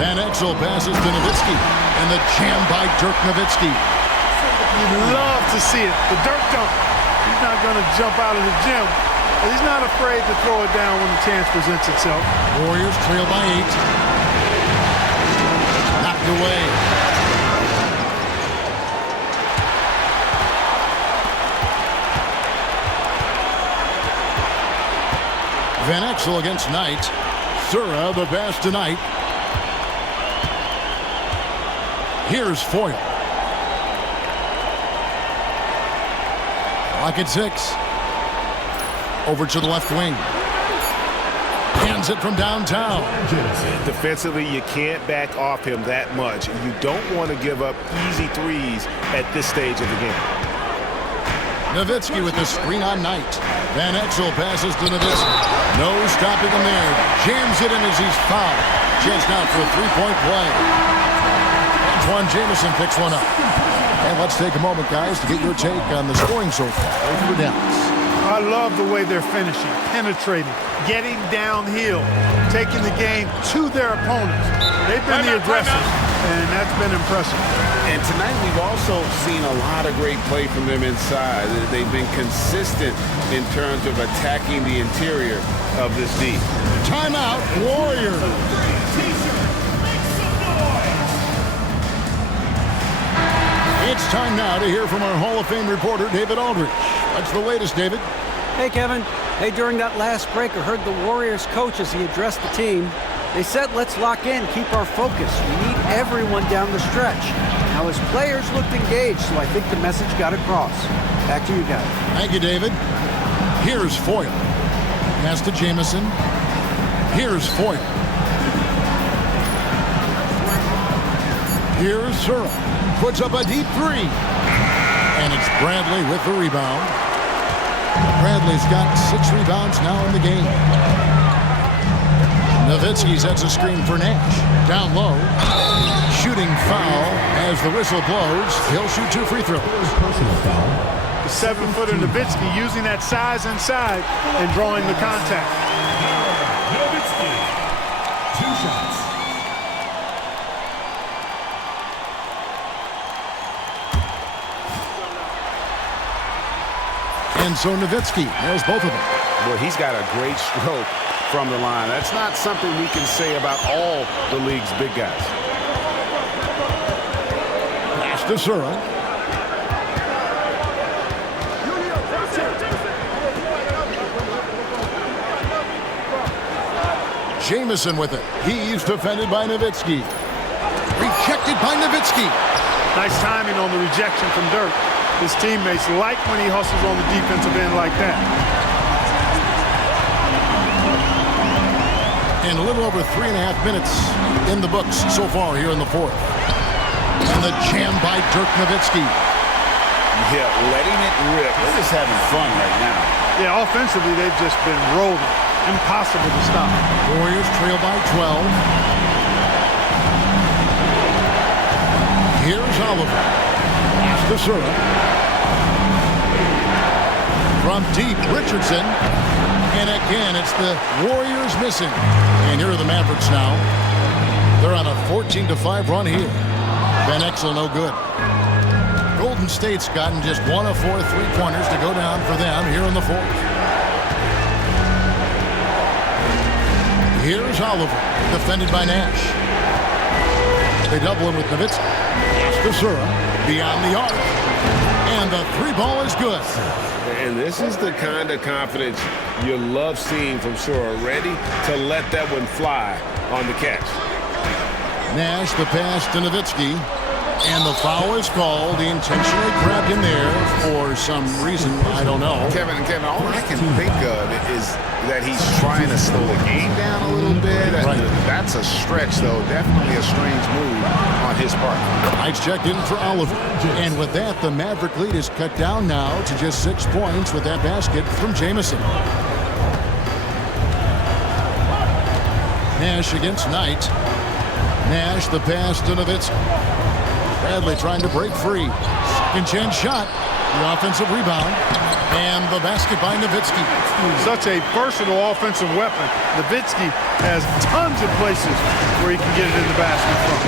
Van Exel passes to Nowitzki. And the jam by Dirk Nowitzki. You'd love to see it. The Dirk dunk. He's not going to jump out of the gym. But he's not afraid to throw it down when the chance presents itself. Warriors trail by 8. Knocked away. Van Exel against Knight. Zura the pass to Knight. Here's Foyle. Clock at 6. Over to the left wing. Hands it from downtown. Defensively, you can't back off him that much. You don't want to give up easy threes at this stage of the game. Nowitzki with the screen on Knight. Van Exel passes to Nowitzki. No stopping him there. Jams it in as he's fouled. Chance now for a 3-point play. Antoine Jamison picks one up. And let's take a moment, guys, to get your take on the scoring so far for Dallas. I love the way they're finishing, penetrating, getting downhill, taking the game to their opponents. They've been the aggressors, and that's been impressive. And tonight we've also seen a lot of great play from them inside. They've been consistent in terms of attacking the interior of this D. Timeout, Warriors. It's time now to hear from our Hall of Fame reporter, David Aldridge. What's the latest, David? Hey, Kevin. Hey, during that last break, I heard the Warriors coach as he addressed the team. They said, let's lock in, keep our focus. We need everyone down the stretch. Now, his players looked engaged, so I think the message got across. Back to you guys. Thank you, David. Here's Foyle. Pass to Jamison. Here's Foyle. Here's Zura. Puts up a deep 3. And it's Bradley with the rebound. Bradley's got 6 rebounds now in the game. Nowitzki sets a screen for Nash. Down low. Shooting foul as the whistle blows. He'll shoot 2 free throws. Personal foul. The 7-footer Nowitzki using that size inside and drawing the contact. Nowitzki. 2 shots. And so Nowitzki nails both of them. Well, he's got a great stroke from the line. That's not something we can say about all the league's big guys. Pass to Sura. Jamison with it. He's defended by Nowitzki. Rejected by Nowitzki. Nice timing on the rejection from Dirk. His teammates like when he hustles on the defensive end like that. And a little over 3.5 minutes in the books so far here in the fourth. And the jam by Dirk Nowitzki. Yeah, letting it rip. They're just having fun right now. Yeah, offensively, they've just been rolling. Impossible to stop. Warriors trail by 12. Here's Oliver. Pass to Sura. From deep, Richardson. And again, it's the Warriors missing. And here are the Mavericks now. They're on a 14-5 run here. Van Exel no good. Golden State's gotten just 1 of 4 3-pointers to go down for them here in the fourth. Here's Oliver, defended by Nash. They double him with Nowitzki. Pass to Sura, beyond the arc. And the 3-ball is good. And this is the kind of confidence you love seeing from Sura, ready to let that one fly on the catch. Nash, the pass to Nowitzki. And the foul is called. He intentionally grabbed him there for some reason. I don't know. Kevin, all I can think of is that he's trying to slow the game down a little bit. Right. That's a stretch, though. Definitely a strange move on his part. Heights checked in for Oliver. And with that, the Maverick lead is cut down now to just 6 points with that basket from Jamison. Nash against Knight. Nash, the pass to Nowitzki. Bradley trying to break free. Second chance shot. The offensive rebound. And the basket by Nowitzki. Such a versatile offensive weapon. Nowitzki has tons of places where he can get it in the basket from.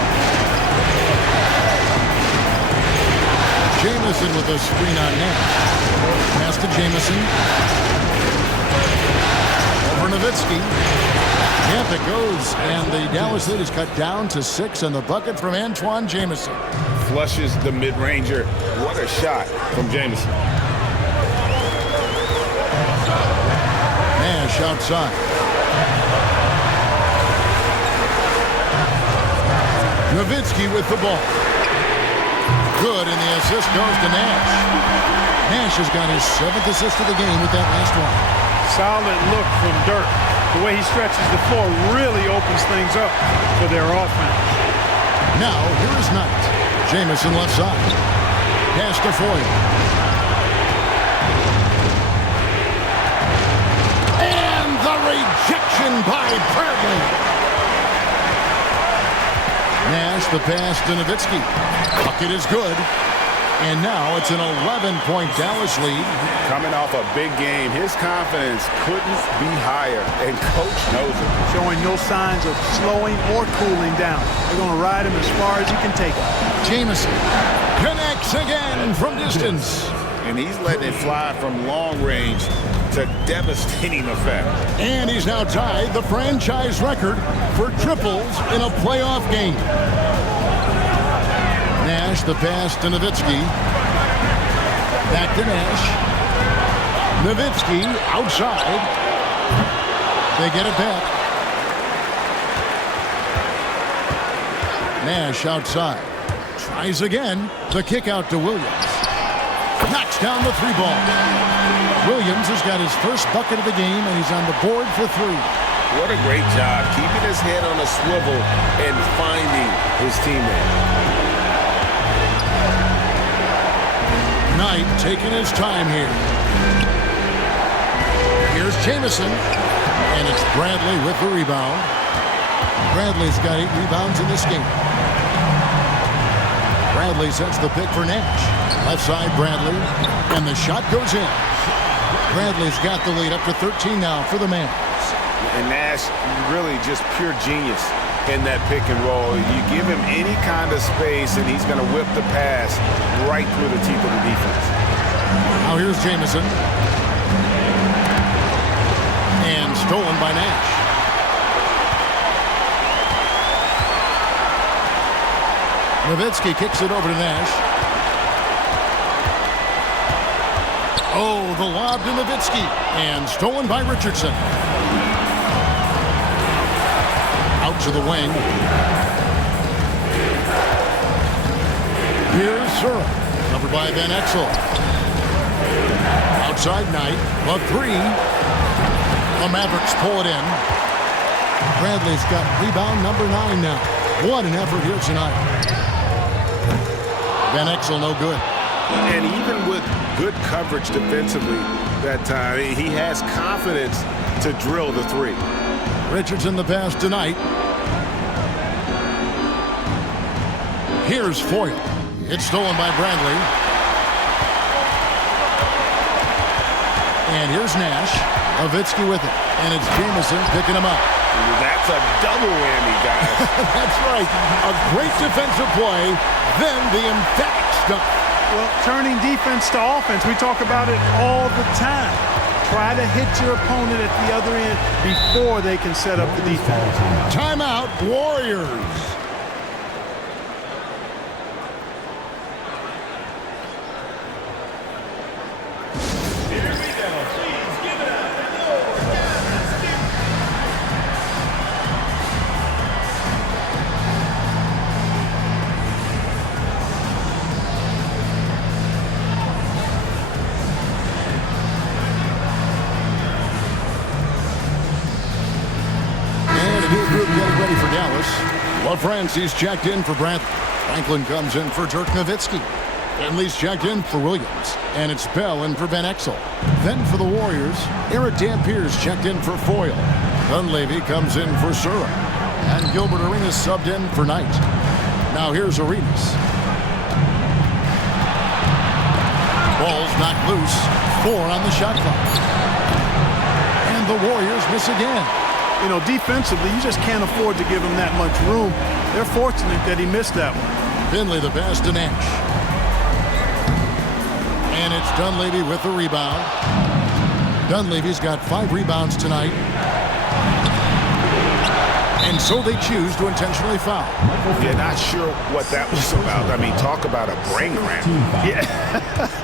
Jamison with a screen on Nash. Pass to Jamison. Over Nowitzki. Yep, it goes. And the Dallas lead is cut down to 6 on the bucket from Antoine Jamison. Flushes the mid-ranger. What a shot from Jamison. Nash outside. Nowitzki with the ball. Good, and the assist goes to Nash. Nash has got his 7th assist of the game with that last one. Solid look from Dirk. The way he stretches the floor really opens things up for their offense. Now, here is Knight. Jamison left side. Pass to Foyle. And the rejection by Bradley. Nash, the pass to Nowitzki. Bucket is good. And now it's an 11-point Dallas lead. Coming off a big game, his confidence couldn't be higher, and coach knows it. Showing no signs of slowing or cooling down. They're going to ride him as far as he can take him. Jamison connects again from distance. And he's letting it fly from long range to devastating effect. And he's now tied the franchise record for triples in a playoff game. Nash, the pass to Nowitzki. Back to Nash. Nowitzki outside. They get it back. Nash outside. Tries again. The kick out to Williams. Knocks down the 3-ball. Williams has got his first bucket of the game, and he's on the board for 3. What a great job keeping his head on a swivel and finding his teammate. Knight taking his time here. Here's Jamison, and it's Bradley with the rebound. Bradley's got 8 rebounds in this game. Bradley sets the pick for Nash. Left side, Bradley, and the shot goes in. Bradley's got the lead up to 13 now for the Mavs. And Nash, really just pure genius in that pick and roll. You give him any kind of space, and he's going to whip the pass right through the teeth of the defense. Now here's Jamison. stolen by Nash. Nowitzki kicks it over to Nash. Oh, the lob to Nowitzki. And stolen by Richardson. Out to the wing. Here's Sura. Covered by Van Exel. Outside Knight. The three. The Mavericks pull it in. Bradley's got rebound number 9 now. What an effort here tonight. Van Exel no good. And even with good coverage defensively that time, he has confidence to drill the three. Richardson the pass tonight. Here's Foyle. It's stolen by Bradley. And here's Nash. Nowitzki with it. And it's Jamison picking him up. That's a double whammy, guys. That's right. A great defensive play, then the emphatic stuff. Well, turning defense to offense, we talk about it all the time. Try to hit your opponent at the other end before they can set up the defense. Timeout, Warriors. Francis checked in for Bradley. Franklin comes in for Dirk Nowitzki. Finley's checked in for Williams. And it's Bell in for Van Exel. Then for the Warriors, Eric Dampier's checked in for Foyle. Dunleavy comes in for Sura. And Gilbert Arenas subbed in for Knight. Now here's Arenas. Ball's knocked loose. 4 on the shot clock. And the Warriors miss again. You know, defensively, you just can't afford to give him that much room. They're fortunate that he missed that one. Finley the pass to Nash. And it's Dunleavy with the rebound. Dunleavy's got 5 rebounds tonight. And so they choose to intentionally foul. Yeah, not sure what that was about. I mean, talk about a brain cramp. Yeah,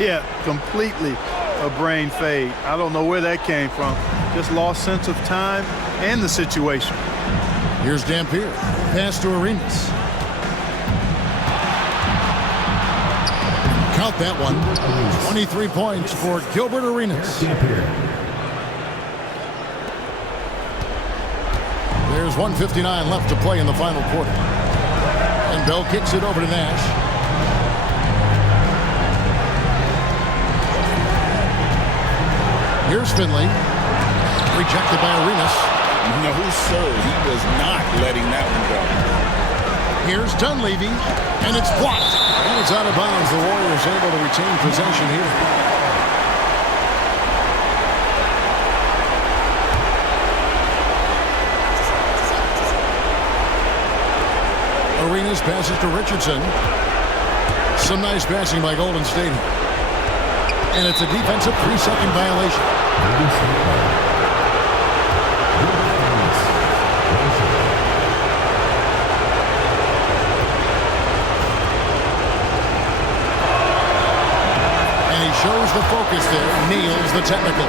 yeah, completely a brain fade. I don't know where that came from. Just lost sense of time and the situation. Here's Dampier. Pass to Arenas. Count that one. 23 points for Gilbert Arenas. There's 1:59 left to play in the final quarter. And Bell kicks it over to Nash. Here's Finley. Rejected by Arenas. No, sir. He was not letting that one go. Here's Dunleavy, and it's blocked. And it's out of bounds. The Warriors able to retain possession here. Arenas passes to Richardson. Some nice passing by Golden State. And it's a defensive 3-second violation. Shows the focus there, nails the technical.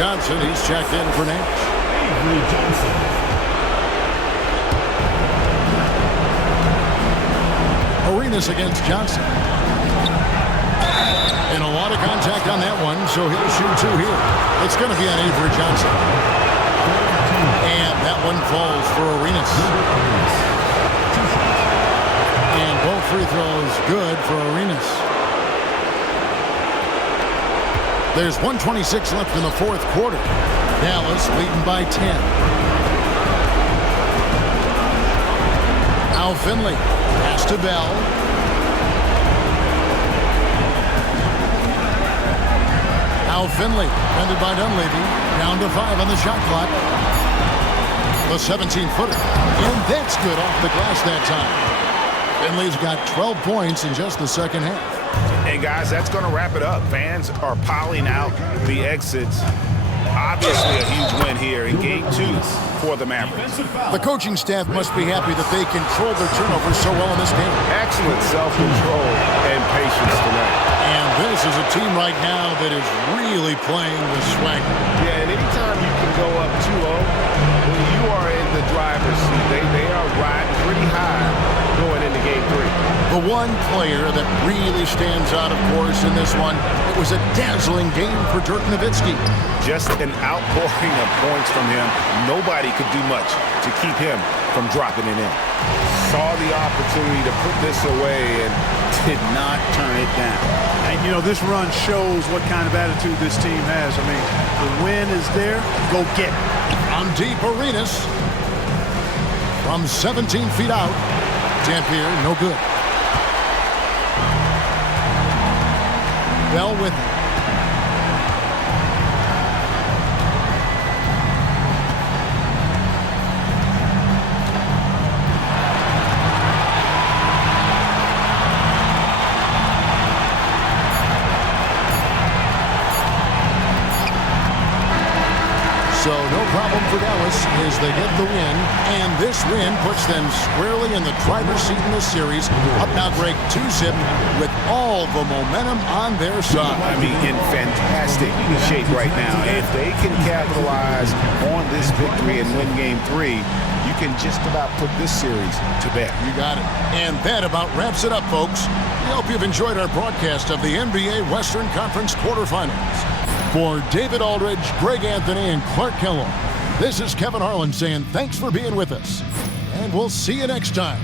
Johnson, he's checked in for Nash. Arenas against Johnson. And a lot of contact on that one, so he'll shoot 2 here. It's going to be on Avery Johnson. And that one falls for Arenas. And both free throws good for Arenas. There's 1:26 left in the 4th quarter. Dallas leading by 10. Now Finley. Pass to Bell. Now Finley. Defended by Dunleavy. Down to 5 on the shot clock. The 17-footer. And that's good off the glass that time. Finley's got 12 points in just the second half. And guys, that's going to wrap it up. Fans are piling out the exits. Obviously a huge win here in Game 2 for the Mavericks. The coaching staff must be happy that they controlled their turnovers so well in this game. Excellent self-control and patience tonight. And this is a team right now that is really playing with swagger. Yeah, and anytime you can go up 2-0, when you are in the driver's seat, they are riding pretty high going into Game 3. The one player that really stands out, of course, in this one, it was a dazzling game for Dirk Nowitzki. Just an outpouring of points from him. Nobody could do much to keep him from dropping it in. Saw the opportunity to put this away and did not turn it down. And, you know, this run shows what kind of attitude this team has. I mean, the win is there. Go get it. From deep arenas, from 17 feet out, Dampier, no good. Bell with it. So no problem for Dallas as they get the win, and this win puts them squarely in the driver's seat in this series. Up now, Greg, 2-zip with all the momentum on their side. I mean, in fantastic shape right now. If they can capitalize on this victory and win Game 3, you can just about put this series to bed. You got it. And that about wraps it up, folks. We hope you've enjoyed our broadcast of the NBA Western Conference quarterfinals. For David Aldridge, Greg Anthony, and Clark Kellogg, this is Kevin Harlan saying thanks for being with us. And we'll see you next time.